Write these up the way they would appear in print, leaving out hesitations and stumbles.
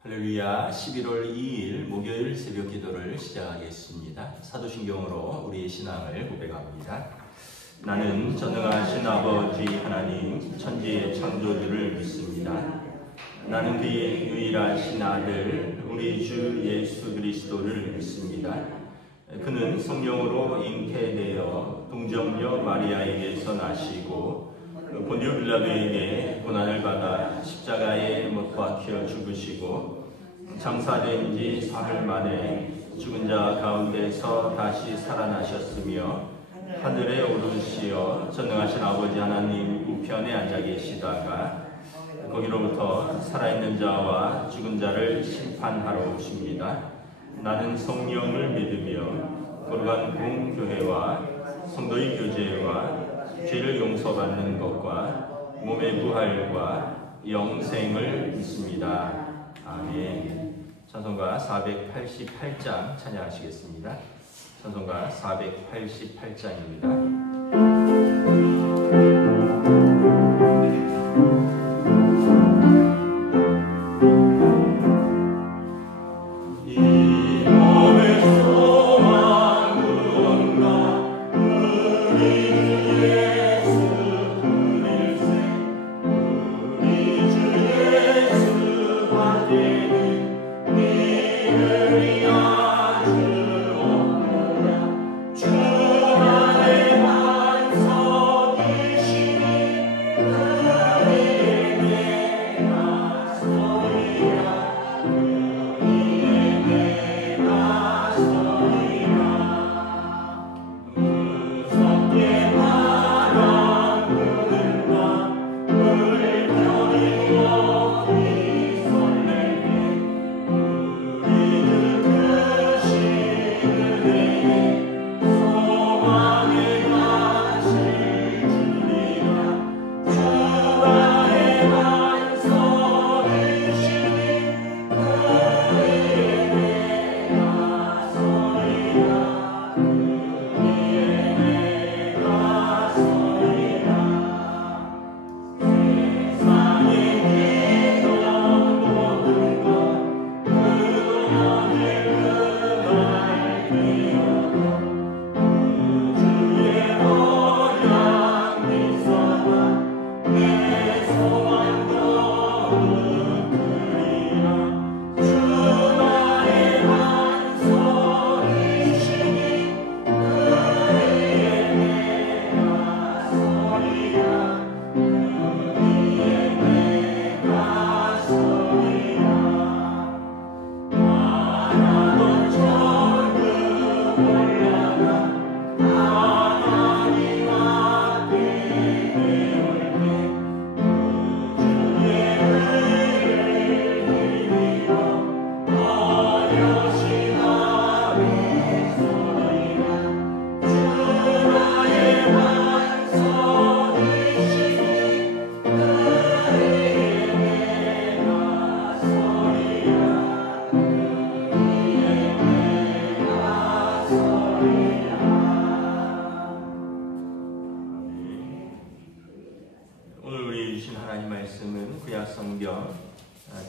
할렐루야. 11월 2일 목요일 새벽 기도를 시작하겠습니다. 사도신경으로 우리의 신앙을 고백합니다. 나는 전능하신 아버지 하나님 천지의 창조주를 믿습니다. 나는 그의 유일하신 아들 우리 주 예수 그리스도를 믿습니다. 그는 성령으로 잉태되어 동정녀 마리아에게서 나시고 본디오 빌라도에게 고난을 받아 십자가에 못 박혀 죽으시고 장사된 지 사흘 만에 죽은 자 가운데서 다시 살아나셨으며 하늘에 오르시어 전능하신 아버지 하나님 우편에 앉아 계시다가 거기로부터 살아있는 자와 죽은 자를 심판하러 오십니다. 나는 성령을 믿으며 거룩한 공교회와 성도의 교제와 죄를 용서받는 것과 몸의 부활과 영생을 믿습니다. 아멘. 찬송가 488장 찬양하시겠습니다. 찬송가 488장입니다.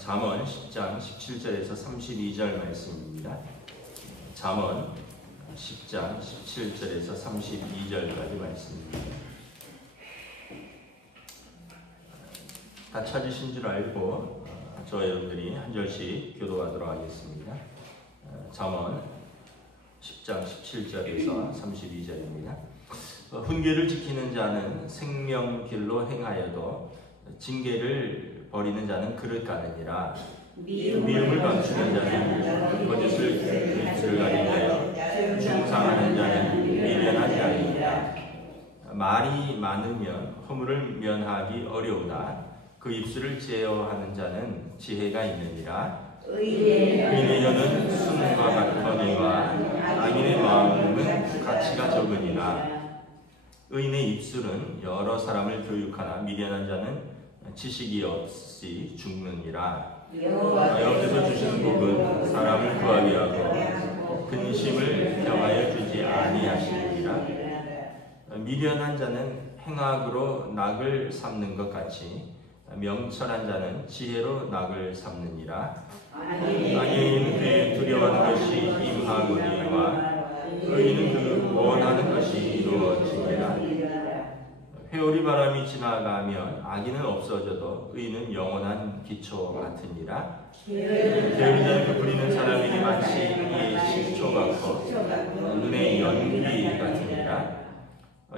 잠언 10장 17절에서 32절 말씀입니다. 잠언 10장 17절에서 32절까지 말씀입니다. 다 찾으신 줄 알고 저와 여러분들이 한 절씩 교도하도록 하겠습니다. 잠언 10장 17절에서 32절입니다. 훈계를 지키는 자는 생명길로 행하여도 징계를 버리는 자는 그릇 가느니라. 미움을 감추는 자는 거짓을 가리하여 중상하는 자는 미련한 자이니라. 말이 많으면 허물을 면하기 어려우나 그 입술을 제어하는 자는 지혜가 있느니라. 의인의 혀는 순과 같거니와 악인의 마음은 가치가 적으니라. 의인의 입술은 여러 사람을 교육하나 미련한 자는 지식이 없이 죽느니라. 여호와께서 주시는 복은 사람을 구하게 하고 근심을 경하여 주지 아니하시느니라. 미련한 자는 행악으로 낙을 삼는 것 같이 명철한 자는 지혜로 낙을 삼느니라. 악인은 그의 두려워하는 것이 임하거니와 의인은 그 원하는 것이 이루어지니라. 회오리 바람이 지나가면 악인은 없어져도 의인은 영원한 기초 같으니라. 게으른 자는 그 부리는 사람에게 마치 식초 같고 눈의 연기 같으니라.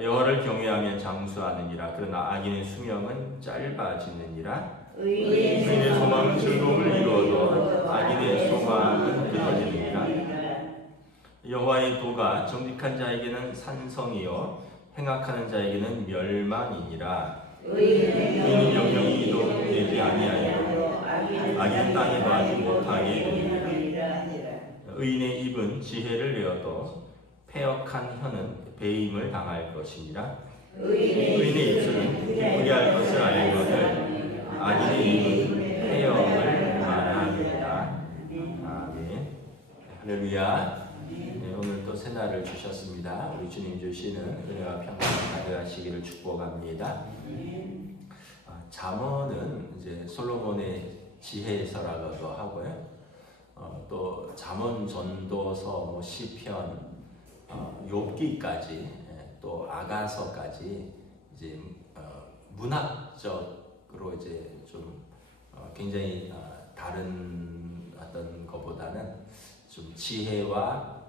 여호와를 경외하면 장수하느니라. 그러나 악인의 수명은 짧아지느니라. 의인의 소망은 즐거움을 이루어도 악인의 소망은 흩어지느니라. 여호와의 도가 정직한 자에게는 산성이요 행악하는 자에게는 멸망이니라. 의인은 영영이 이도되지 아니하여 악인은 땅에 거하지 못하게 되느니라. 의인의 입은 지혜를 내어도 패역한 혀는 배임을 당할 것이니라. 의인의 입술은 기쁘게 할 것을 알거늘 악인의 입은 패역을 말합니다. 아멘. 할렐루야. 네, 오늘 또 새날을 주셨습니다. 우리 주님 주시는 은혜와 평강을 가져가시기를 축복합니다. 잠언은 이제 솔로몬의 지혜서라고도 하고요. 또 잠언 전도서, 시편, 욥기까지, 또 아가서까지 이제 문학적으로 이제 좀 굉장히 다른 어떤 것보다는 좀 지혜와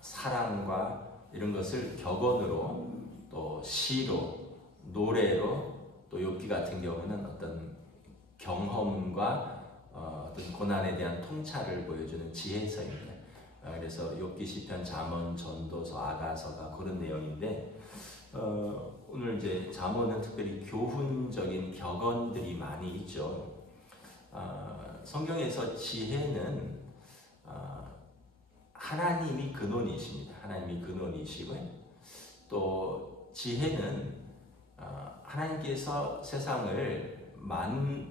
사랑과 이런 것을 격언으로 또 시로 노래로 또 욥기 같은 경우는 어떤 경험과 어떤 고난에 대한 통찰을 보여주는 지혜서입니다. 그래서 욥기, 시편, 잠언, 전도서, 아가서가 그런 내용인데 오늘 이제 잠언은 특별히 교훈적인 격언들이 많이 있죠. 성경에서 지혜는 하나님이 근원이십니다. 하나님이 근원이시고요. 또 지혜는 하나님께서 세상을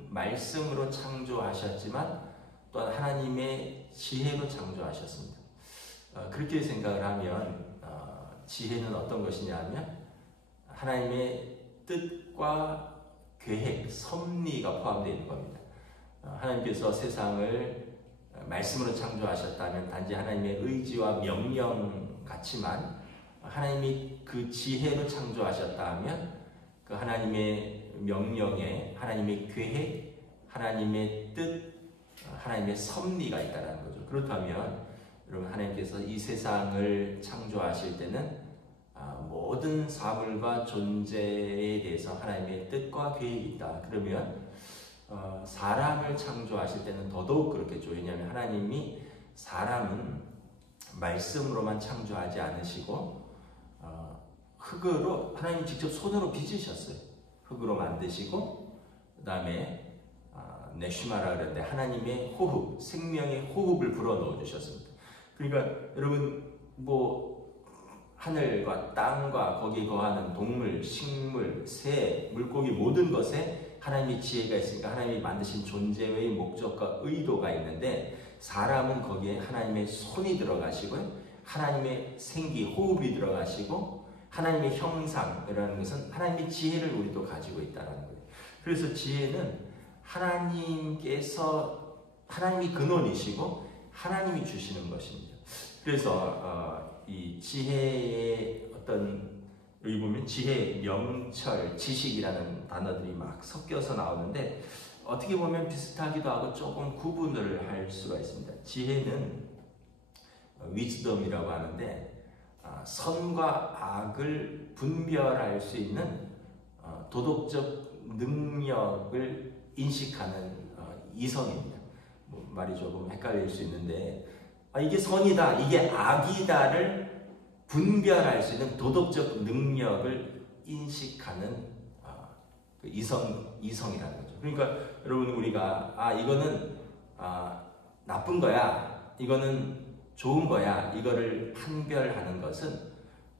말씀으로 창조하셨지만 또한 하나님의 지혜로 창조하셨습니다. 그렇게 생각을 하면 지혜는 어떤 것이냐 하면 하나님의 뜻과 계획, 섭리가 포함되어 있는 겁니다. 하나님께서 세상을 말씀으로 창조하셨다면 단지 하나님의 의지와 명령 같지만 하나님이 그 지혜로 창조하셨다면 그 하나님의 명령에 하나님의 계획, 하나님의 뜻, 하나님의 섭리가 있다는 거죠. 그렇다면 여러분 하나님께서 이 세상을 창조하실 때는 모든 사물과 존재에 대해서 하나님의 뜻과 계획이 있다. 그러면 사람을 창조하실 때는 더더욱 그렇겠죠. 왜냐하면 하나님이 사람은 말씀으로만 창조하지 않으시고 흙으로 하나님이 직접 손으로 빚으셨어요. 흙으로 만드시고 그 다음에 네슈마라 그러는데 하나님의 호흡, 생명의 호흡을 불어넣어 주셨습니다. 그러니까 여러분 하늘과 땅과 거기에 거하는 동물, 식물, 새, 물고기 모든 것에 하나님의 지혜가 있으니까 하나님이 만드신 존재의 목적과 의도가 있는데 사람은 거기에 하나님의 손이 들어가시고요. 하나님의 생기, 호흡이 들어가시고 하나님의 형상이라는 것은 하나님의 지혜를 우리도 가지고 있다는 거예요. 그래서 지혜는 하나님이 근원이시고 하나님이 주시는 것입니다. 그래서 이 지혜의 여기 보면 지혜, 명철, 지식이라는 단어들이 막 섞여서 나오는데 어떻게 보면 비슷하기도 하고 조금 구분을 할 수가 있습니다. 지혜는 wisdom이라고 하는데 선과 악을 분별할 수 있는 도덕적 능력을 인식하는 이성입니다. 말이 조금 헷갈릴 수 있는데 이게 선이다, 이게 악이다를 분별할 수 있는 도덕적 능력을 인식하는 이성이라는 거죠. 그러니까 여러분 우리가 이거는 나쁜 거야, 이거는 좋은 거야, 이거를 판별하는 것은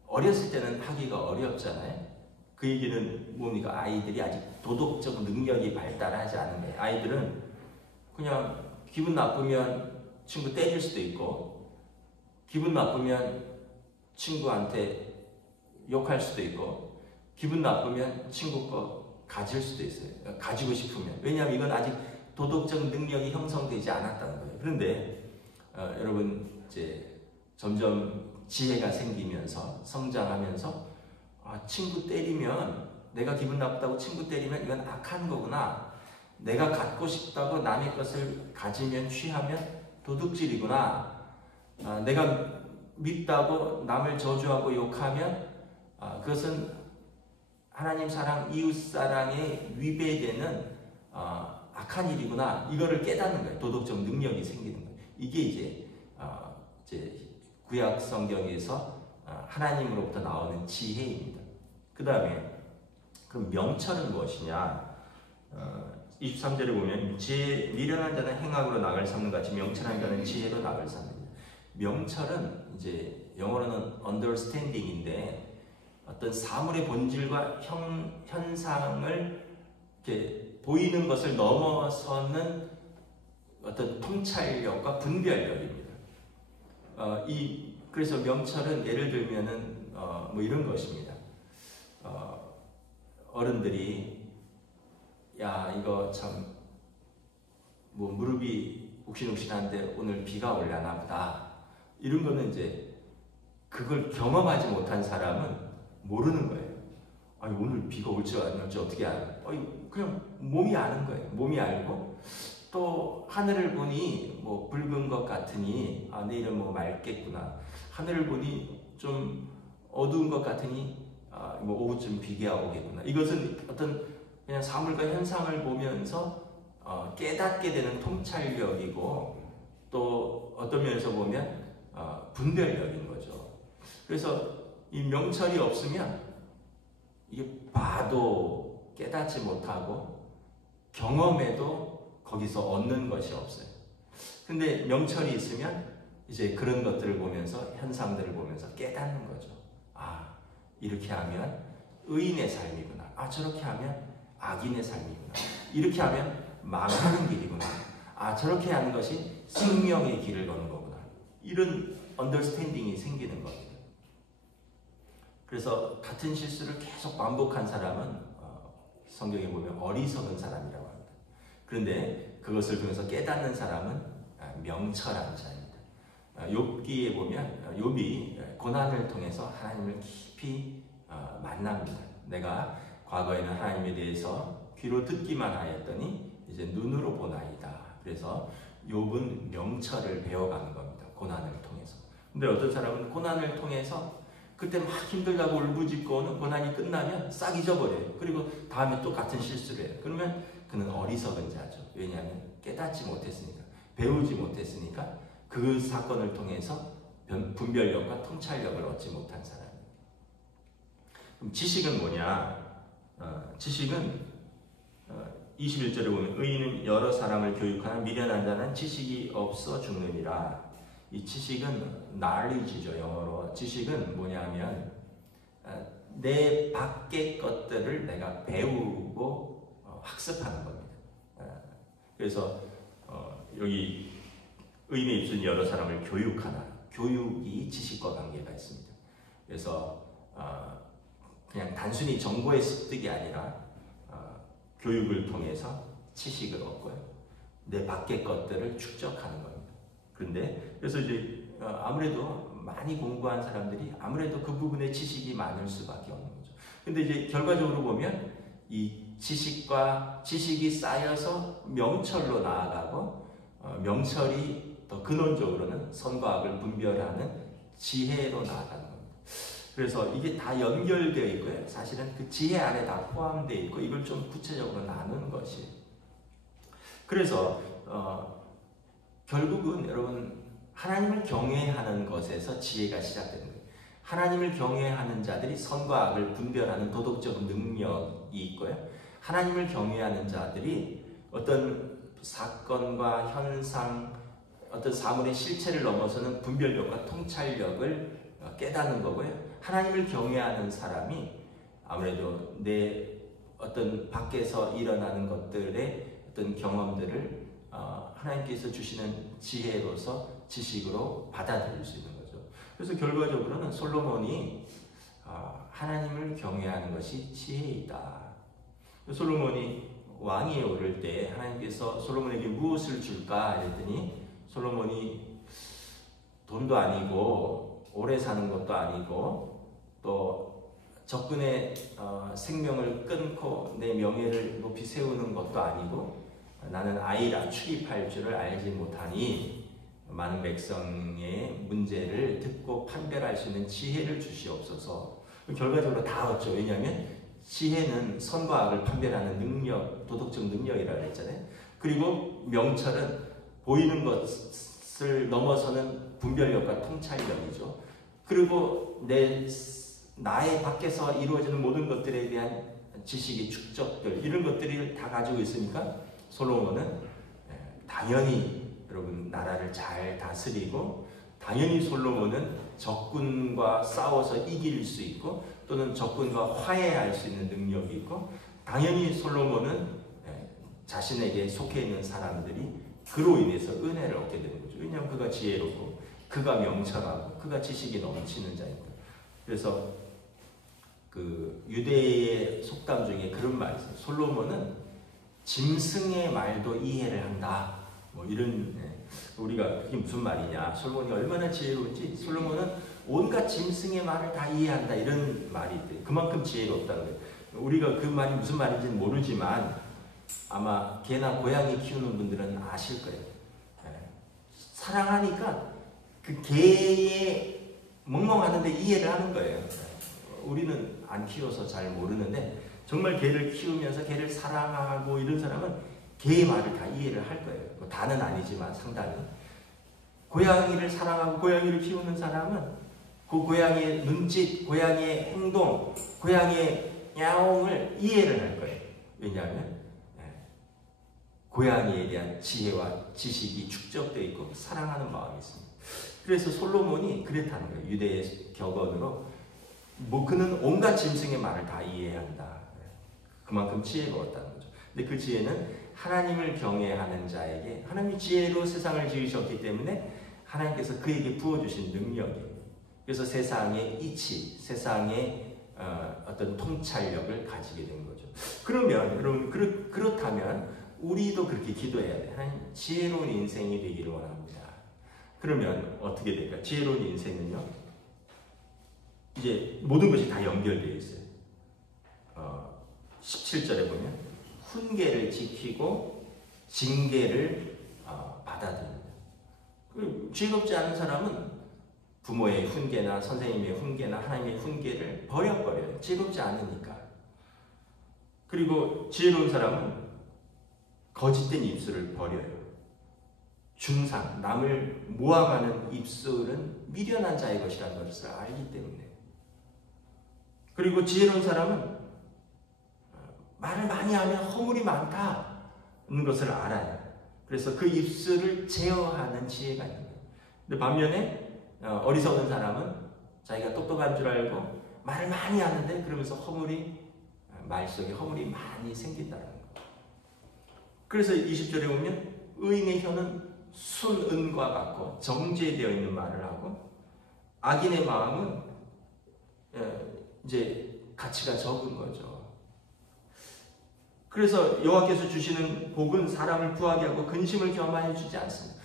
어렸을 때는 하기가 어렵잖아요. 그 얘기는 뭡니까? 아이들이 아직 도덕적 능력이 발달하지 않은 거예요. 아이들은 그냥 기분 나쁘면 친구 때릴 수도 있고 기분 나쁘면 친구한테 욕할 수도 있고 기분 나쁘면 친구 거 가질 수도 있어요. 가지고 싶으면. 왜냐하면 이건 아직 도덕적 능력이 형성되지 않았다는 거예요. 그런데 여러분 이제 점점 지혜가 생기면서 성장하면서 친구 때리면 내가 기분 나쁘다고 친구 때리면 이건 악한 거구나. 내가 갖고 싶다고 남의 것을 가지면 취하면 도둑질이구나. 내가 밉다고 남을 저주하고 욕하면 그것은 하나님 사랑, 이웃 사랑에 위배되는 악한 일이구나. 이거를 깨닫는 거예요. 도덕적 능력이 생기는 거예요. 이게 이제 구약 성경에서 하나님으로부터 나오는 지혜입니다. 그 다음에 그럼 명철은 무엇이냐? 23절에 보면 미련한 자는 행악으로 낙을 삼는 같이 명철한 자는 지혜로 낙을 삼는다. 명철은 이제 영어로는 understanding인데 어떤 사물의 본질과 현상을 이렇게 보이는 것을 넘어서는 어떤 통찰력과 분별력입니다. 그래서 명철은 예를 들면은 뭐 이런 것입니다. 어른들이 야 이거 참 뭐 무릎이 욱신욱신한데 오늘 비가 올려나 보다. 이런 거는 이제 그걸 경험하지 못한 사람은 모르는 거예요. 아니 오늘 비가 올지 안 올지 어떻게 알아? 그냥 몸이 아는 거예요. 몸이 알고 또 하늘을 보니 뭐 붉은 것 같으니 내일은 뭐 맑겠구나. 하늘을 보니 좀 어두운 것 같으니 뭐 오후쯤 비가 오겠구나. 이것은 어떤 그냥 사물과 현상을 보면서 깨닫게 되는 통찰력이고 또 어떤 면에서 보면 분별력인 거죠. 그래서 이 명철이 없으면 이게 봐도 깨닫지 못하고 경험해도 거기서 얻는 것이 없어요. 근데 명철이 있으면 이제 그런 것들을 보면서 현상들을 보면서 깨닫는 거죠. 이렇게 하면 의인의 삶이구나. 저렇게 하면 악인의 삶이구나. 이렇게 하면 망하는 길이구나. 저렇게 하는 것이 생명의 길을 거는 거구나. 이런 언더스탠딩이 생기는 겁니다. 그래서 같은 실수를 계속 반복한 사람은 성경에 보면 어리석은 사람이라고 합니다. 그런데 그것을 통해서 깨닫는 사람은 명철한 자입니다. 욥기에 보면 욥이 고난을 통해서 하나님을 깊이 만납니다. 내가 과거에는 하나님에 대해서 귀로 듣기만 하였더니 이제 눈으로 보나이다. 그래서 욥은 명철을 배워가는 겁니다. 고난을 통해서. 근데 어떤 사람은 고난을 통해서 그때 막 힘들다고 울부짖고는 고난이 끝나면 싹 잊어버려요. 그리고 다음에 또 같은 실수를 해요. 그러면 그는 어리석은 자죠. 왜냐하면 깨닫지 못했으니까, 배우지 못했으니까 그 사건을 통해서 분별력과 통찰력을 얻지 못한 사람입니다. 그럼 지식은 뭐냐? 지식은 21절에 보면 의인은 여러 사람을 교육하나 미련한 자는 지식이 없어 죽느니라. 이 지식은 knowledge죠. 영어로. 지식은 뭐냐면 내 밖의 것들을 내가 배우고 학습하는 겁니다. 그래서 여기 의인의 입술은 여러 사람을 교육하나. 교육이 지식과 관계가 있습니다. 그래서 그냥 단순히 정보의 습득이 아니라 교육을 통해서 지식을 얻고요. 내 밖의 것들을 축적하는 겁니다. 그래서 이제 아무래도 많이 공부한 사람들이 아무래도 그 부분에 지식이 많을 수밖에 없는 거죠. 근데 이제 결과적으로 보면 이 지식이 쌓여서 명철로 나아가고 명철이 더 근원적으로는 선과 악을 분별하는 지혜로 나아가는 겁니다. 그래서 이게 다 연결되어 있고요. 사실은 그 지혜 안에 다 포함되어 있고 이걸 좀 구체적으로 나누는 것이. 그래서 결국은 여러분 하나님을 경외하는 것에서 지혜가 시작되는 거예요. 하나님을 경외하는 자들이 선과 악을 분별하는 도덕적 능력이 있고요. 하나님을 경외하는 자들이 어떤 사건과 현상, 어떤 사물의 실체를 넘어서는 분별력과 통찰력을 깨닫는 거고요. 하나님을 경외하는 사람이 아무래도 내 어떤 밖에서 일어나는 것들의 어떤 경험들을 하나님께서 주시는 지혜로서 지식으로 받아들일 수 있는 거죠. 그래서 결과적으로는 솔로몬이 하나님을 경외하는 것이 지혜이다. 솔로몬이 왕위에 오를 때 하나님께서 솔로몬에게 무엇을 줄까 했더니 솔로몬이 돈도 아니고 오래 사는 것도 아니고 또 적군의 생명을 끊고 내 명예를 높이 세우는 것도 아니고 나는 아이라 출입할 줄을 알지 못하니 많은 백성의 문제를 듣고 판별할 수 있는 지혜를 주시옵소서. 결과적으로 다 얻죠. 왜냐하면 지혜는 선과 악을 판별하는 능력, 도덕적 능력이라고 했잖아요. 그리고 명철은 보이는 것을 넘어서는 분별력과 통찰력이죠. 그리고 나의 밖에서 이루어지는 모든 것들에 대한 지식의 축적들, 이런 것들을 다 가지고 있으니까 솔로몬은 당연히 여러분 나라를 잘 다스리고, 당연히 솔로몬은 적군과 싸워서 이길 수 있고 또는 적군과 화해할 수 있는 능력이 있고, 당연히 솔로몬은 자신에게 속해 있는 사람들이 그로 인해서 은혜를 얻게 되는 거죠. 왜냐하면 그가 지혜롭고 그가 명철하고 그가 지식이 넘치는 자입니다. 그래서 그 유대의 속담 중에 그런 말이 있어요. 솔로몬은 짐승의 말도 이해를 한다. 뭐 이런, 우리가 그게 무슨 말이냐, 솔로몬이 얼마나 지혜로운지, 솔로몬은 온갖 짐승의 말을 다 이해한다, 이런 말이 있대요. 그만큼 지혜롭다는 거예요. 우리가 그 말이 무슨 말인지는 모르지만 아마 개나 고양이 키우는 분들은 아실 거예요. 사랑하니까 그 개의 멍멍하는데 이해를 하는 거예요. 우리는 안 키워서 잘 모르는데 정말 개를 키우면서 개를 사랑하고 이런 사람은 개의 말을 다 이해를 할 거예요. 뭐 다는 아니지만 상당히. 고양이를 사랑하고 고양이를 키우는 사람은 그 고양이의 눈짓, 고양이의 행동, 고양이의 야옹을 이해를 할 거예요. 왜냐하면 고양이에 대한 지혜와 지식이 축적되어 있고 사랑하는 마음이 있습니다. 그래서 솔로몬이 그랬다는 거예요. 유대의 격언으로 그는 온갖 짐승의 말을 다 이해한다. 그만큼 지혜로웠다는 거죠. 근데 그 지혜는 하나님을 경외하는 자에게, 하나님이 지혜로 세상을 지으셨기 때문에 하나님께서 그에게 부어주신 능력이에요. 그래서 세상의 이치, 세상의 어떤 통찰력을 가지게 된 거죠. 그러면 여러분 그렇다면 우리도 그렇게 기도해야 돼. 하나님 지혜로운 인생이 되기를 원합니다. 그러면 어떻게 될까? 지혜로운 인생은요, 이제 모든 것이 다 연결되어 있어요. 17절에 보면 훈계를 지키고 징계를 받아들입니다. 지혜롭지 않은 사람은 부모의 훈계나 선생님의 훈계나 하나님의 훈계를 버려버려요. 지혜롭지 않으니까. 그리고 지혜로운 사람은 거짓된 입술을 버려요. 중상, 남을 모함하는 입술은 미련한 자의 것이라는 것을 알기 때문에. 그리고 지혜로운 사람은 말을 많이 하면 허물이 많다는 것을 알아요. 그래서 그 입술을 제어하는 지혜가 있는 거예요. 근데 반면에 어리석은 사람은 자기가 똑똑한 줄 알고 말을 많이 하는데 그러면서 말 속에 허물이 많이 생긴다는 거예요. 그래서 20절에 보면 의인의 혀는 순은과 같고 정제되어 있는 말을 하고 악인의 마음은 이제 가치가 적은 거죠. 그래서 여호와께서 주시는 복은 사람을 부하게 하고 근심을 겸하여 주지 않습니다.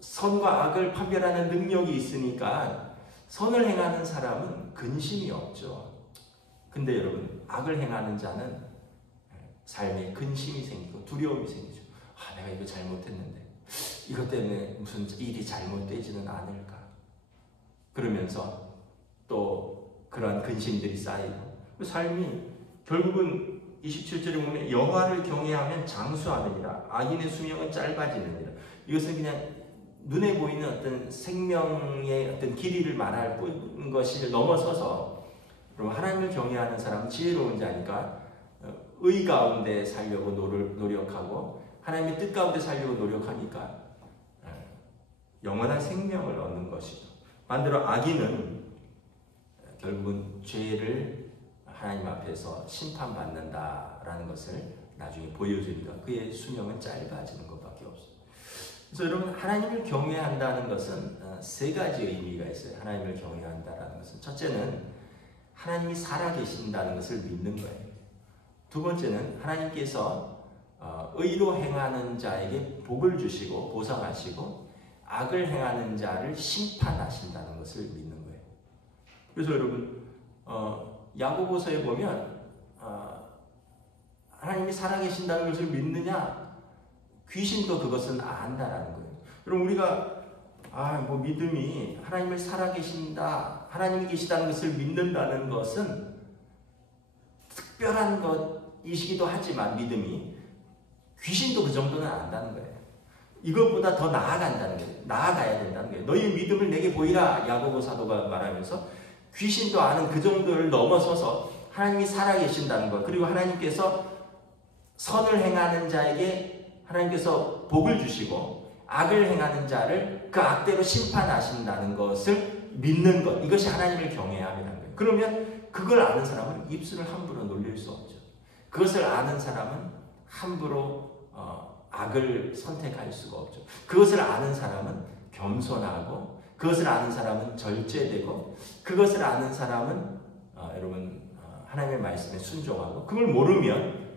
선과 악을 판별하는 능력이 있으니까 선을 행하는 사람은 근심이 없죠. 근데 여러분, 악을 행하는 자는 삶에 근심이 생기고 두려움이 생기죠. 내가 이거 잘못했는데 이것 때문에 무슨 일이 잘못되지는 않을까. 그러면서 또 그러한 근심들이 쌓이고 삶이 결국은 27절에 보면 여호와를 경외하면 장수하느니라 악인의 수명은 짧아지느니라. 이것은 그냥 눈에 보이는 어떤 생명의 어떤 길이를 말할 뿐 것을 넘어서서, 그럼 하나님을 경외하는 사람은 지혜로운 자니까 의 가운데 살려고 노력하고 하나님의 뜻 가운데 살려고 노력하니까 영원한 생명을 얻는 것이죠. 반대로 악인은 결국은 죄를 하나님 앞에서 심판받는다라는 것을 나중에 보여주니까 그의 수명은 짧아지는 것밖에 없어요. 그래서 여러분, 하나님을 경외한다는 것은 세 가지 의미가 있어요. 하나님을 경외한다라는 것은 첫째는 하나님이 살아계신다는 것을 믿는 거예요. 두 번째는 하나님께서 의로 행하는 자에게 복을 주시고 보상하시고 악을 행하는 자를 심판하신다는 것을 믿는 거예요. 그래서 여러분 야고보서에 보면 하나님이 살아계신다는 것을 믿느냐? 귀신도 그것은 안다라는 거예요. 그럼 우리가 믿음이 하나님을 살아계신다, 하나님이 계시다는 것을 믿는다는 것은 특별한 것이시기도 하지만 믿음이 귀신도 그 정도는 안다는 거예요. 이것보다 더 나아간다는 거예요. 나아가야 된다는 거예요. 너희 믿음을 내게 보이라 야고보 사도가 말하면서 귀신도 아는 그 정도를 넘어서서 하나님이 살아계신다는 것, 그리고 하나님께서 선을 행하는 자에게 하나님께서 복을 주시고 악을 행하는 자를 그 악대로 심판하신다는 것을 믿는 것, 이것이 하나님을 경외함이라는 거예요. 그러면 그걸 아는 사람은 입술을 함부로 놀릴 수 없죠. 그것을 아는 사람은 함부로 악을 선택할 수가 없죠. 그것을 아는 사람은 겸손하고, 그것을 아는 사람은 절제되고, 그것을 아는 사람은 여러분 하나님의 말씀에 순종하고, 그걸 모르면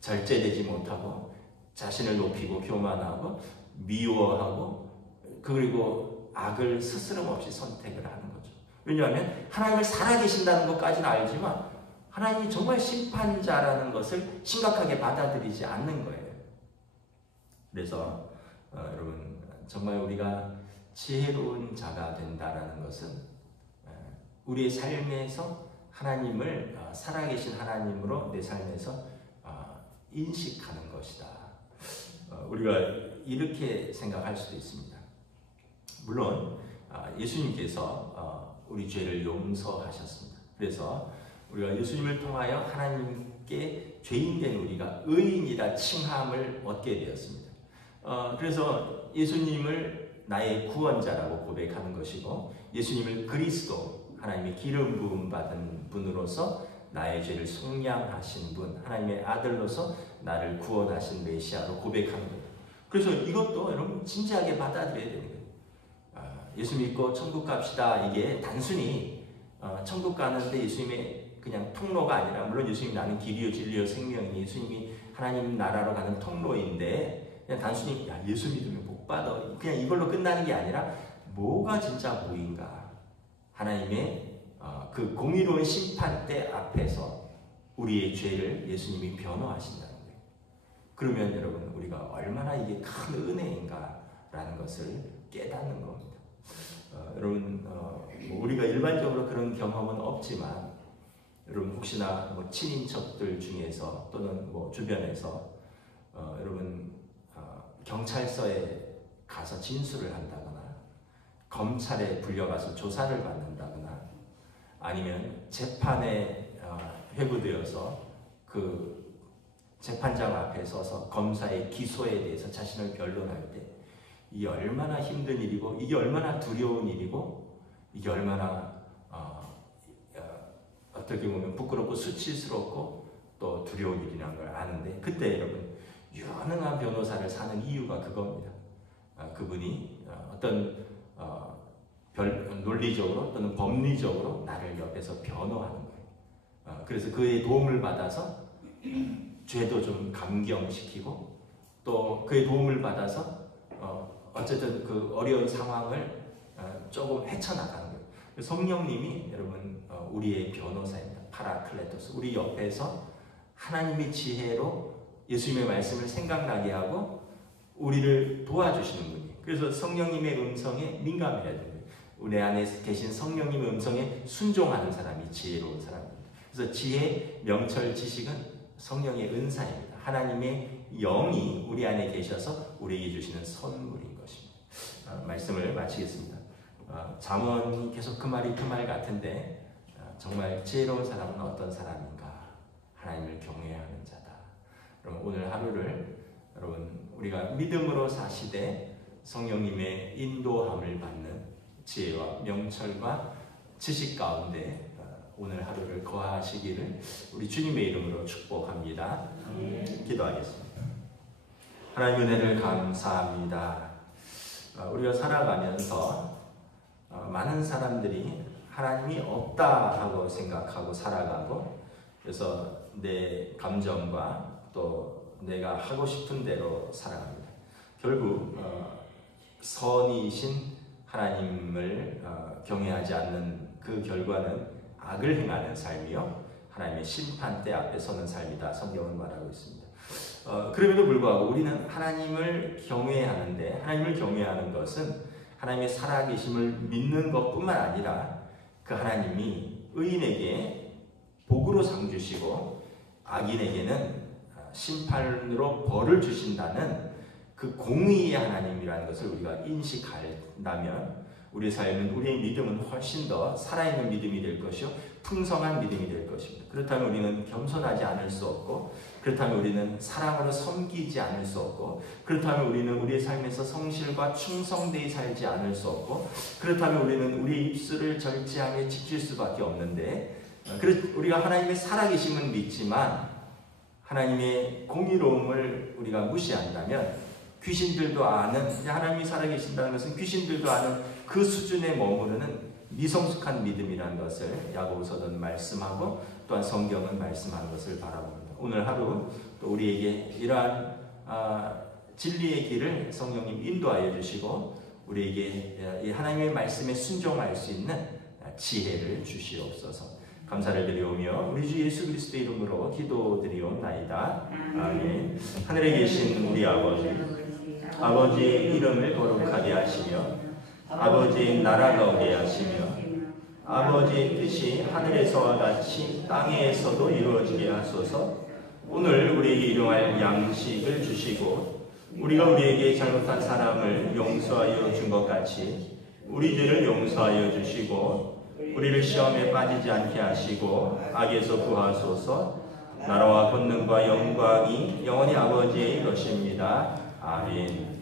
절제되지 못하고 자신을 높이고 교만하고 미워하고 그리고 악을 스스럼 없이 선택을 하는 거죠. 왜냐하면 하나님을 살아계신다는 것까지는 알지만 하나님이 정말 심판자라는 것을 심각하게 받아들이지 않는 거예요. 그래서 여러분 정말 우리가 지혜로운 자가 된다라는 것은 우리의 삶에서 하나님을 살아계신 하나님으로 내 삶에서 인식하는 것이다. 우리가 이렇게 생각할 수도 있습니다. 물론 예수님께서 우리 죄를 용서하셨습니다. 그래서 우리가 예수님을 통하여 하나님께 죄인된 우리가 의인이라 칭함을 얻게 되었습니다. 그래서 예수님을 나의 구원자라고 고백하는 것이고, 예수님을 그리스도, 하나님의 기름 부음 받은 분으로서 나의 죄를 속량하신 분, 하나님의 아들로서 나를 구원하신 메시아로 고백하는 거예요. 그래서 이것도 여러분 진지하게 받아들여야 되는 거예요. 예수 믿고 천국 갑시다, 이게 단순히 천국 가는데 예수님의 그냥 통로가 아니라, 물론 예수님이 나는 길이요 진리요 생명이니 예수님이 하나님 나라로 가는 통로인데, 그냥 단순히 예수 믿으면 복 받아, 그냥 이걸로 끝나는 게 아니라 뭐가 진짜 복인가, 하나님의 그 공의로운 심판대 앞에서 우리의 죄를 예수님이 변호하신다는 거예요. 그러면 여러분 우리가 얼마나 이게 큰 은혜인가라는 것을 깨닫는 겁니다. 여러분 우리가 일반적으로 그런 경험은 없지만, 여러분 혹시나 친인척들 중에서 또는 주변에서 여러분 경찰서에 가서 진술을 한다거나 검찰에 불려가서 조사를 받는다거나, 아니면 재판에 회부되어서 그 재판장 앞에 서서 검사의 기소에 대해서 자신을 변론할 때, 이게 얼마나 힘든 일이고, 이게 얼마나 두려운 일이고, 이게 얼마나 어떻게 보면 부끄럽고 수치스럽고 또 두려운 일이라는 걸 아는데, 그때 여러분 유능한 변호사를 사는 이유가 그겁니다. 그분이 어떤 논리적으로 또는 법리적으로 나를 옆에서 변호하는 거예요. 그래서 그의 도움을 받아서 죄도 좀 감경시키고, 또 그의 도움을 받아서 어쨌든 그 어려운 상황을 조금 헤쳐나가는 거예요. 성령님이 여러분 우리의 변호사입니다. 파라클레토스. 우리 옆에서 하나님의 지혜로 예수님의 말씀을 생각나게 하고 우리를 도와주시는 분이에요. 그래서 성령님의 음성에 민감해야 돼요. 우리 안에 계신 성령님의 음성에 순종하는 사람이 지혜로운 사람입니다. 그래서 지혜, 명철, 지식은 성령의 은사입니다. 하나님의 영이 우리 안에 계셔서 우리에게 주시는 선물인 것입니다. 말씀을 마치겠습니다. 잠언이 계속 그 말이 그 말 같은데, 정말 지혜로운 사람은 어떤 사람인가? 하나님을 경외하는 자다. 여러분 오늘 하루를 여러분 우리가 믿음으로 사시되 성령님의 인도함을 받는 지혜와 명철과 지식 가운데 오늘 하루를 거하시기를 우리 주님의 이름으로 축복합니다. 기도하겠습니다. 하나님 은혜를 감사합니다. 우리가 살아가면서 많은 사람들이 하나님이 없다 하고 생각하고 살아가고, 그래서 내 감정과 또 내가 하고 싶은 대로 살아갑니다. 결국 선이신 하나님을 경외하지 않는 그 결과는 악을 행하는 삶이요 하나님의 심판대 앞에 서는 삶이다. 성경은 말하고 있습니다. 그럼에도 불구하고 우리는 하나님을 경외하는데, 하나님을 경외하는 것은 하나님의 살아계심을 믿는 것뿐만 아니라 그 하나님이 의인에게 복으로 상 주시고 악인에게는 심판으로 벌을 주신다는 그 공의의 하나님이라는 것을 우리가 인식한다면 우리의 삶은, 우리의 믿음은 훨씬 더 살아있는 믿음이 될 것이요 풍성한 믿음이 될 것입니다. 그렇다면 우리는 겸손하지 않을 수 없고, 그렇다면 우리는 사랑으로 섬기지 않을 수 없고, 그렇다면 우리는 우리의 삶에서 성실과 충성되이 살지 않을 수 없고, 그렇다면 우리는 우리의 입술을 절제하며 지킬 수밖에 없는데, 우리가 하나님의 살아계심은 믿지만 하나님의 공의로움을 우리가 무시한다면 귀신들도 아는, 하나님이 살아계신다는 것은 귀신들도 아는 그 수준에 머무르는 미성숙한 믿음이라는 것을 야고보서는 말씀하고 또한 성경은 말씀하는 것을 바라봅니다. 오늘 하루 또 우리에게 이러한 진리의 길을 성령님 인도하여 주시고 우리에게 이 하나님의 말씀에 순종할 수 있는 지혜를 주시옵소서. 감사를 드리오며 우리 주 예수 그리스도의 이름으로 기도드리옵나이다. 아멘. 하늘에 계신 우리 아버지의 이름을 거룩하게 하시며 아버지의 나라가 오게 하시며 아버지의 뜻이 하늘에서와 같이 땅에서도 이루어지게 하소서. 오늘 우리에게 일용할 양식을 주시고 우리가 우리에게 잘못한 사람을 용서하여 준 것 같이 우리 죄를 용서하여 주시고 우리를 시험에 빠지지 않게 하시고 악에서 구하소서. 나라와 권능과 영광이 영원히 아버지의 것입니다. 아멘.